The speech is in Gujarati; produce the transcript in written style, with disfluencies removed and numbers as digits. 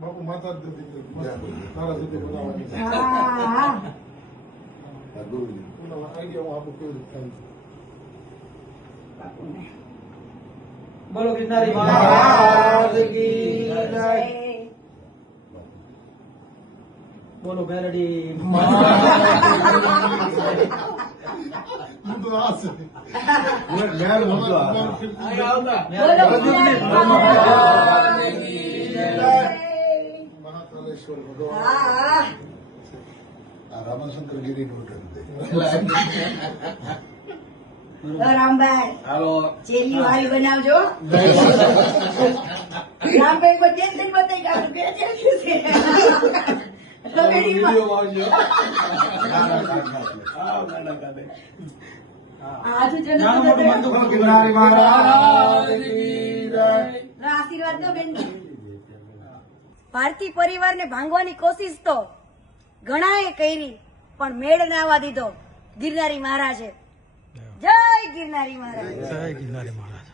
બાપુ માતા જ નથી તારા રીતે બનાવવાની આઈડિયા હું આપું કેવી રીતે થાય છે. બોલો ગિરનારી મહારાજ કી જય. બોલો મેલડી હું તો આ છે મહાકાલેશ્વર ભગવાન રામાશંકર ગીરી નું રામભાઈ હાલો ચેલી વાળી બનાવજો. રામભાઈ કોઈ ટેન્શન બતાવી ગયા બે ચેલી છે. ગિરનારી મહારાજ કી જય. આશીર્વાદ દો બેન. ભારતી પરિવારને ભાંગવાની કોશિશ તો ઘણાએ કરી પણ મેળ ના આવવા દીધો ગિરનારી મહારાજે. જય ગિરનારી મહારાજ. જય ગિરનારી મહારાજ.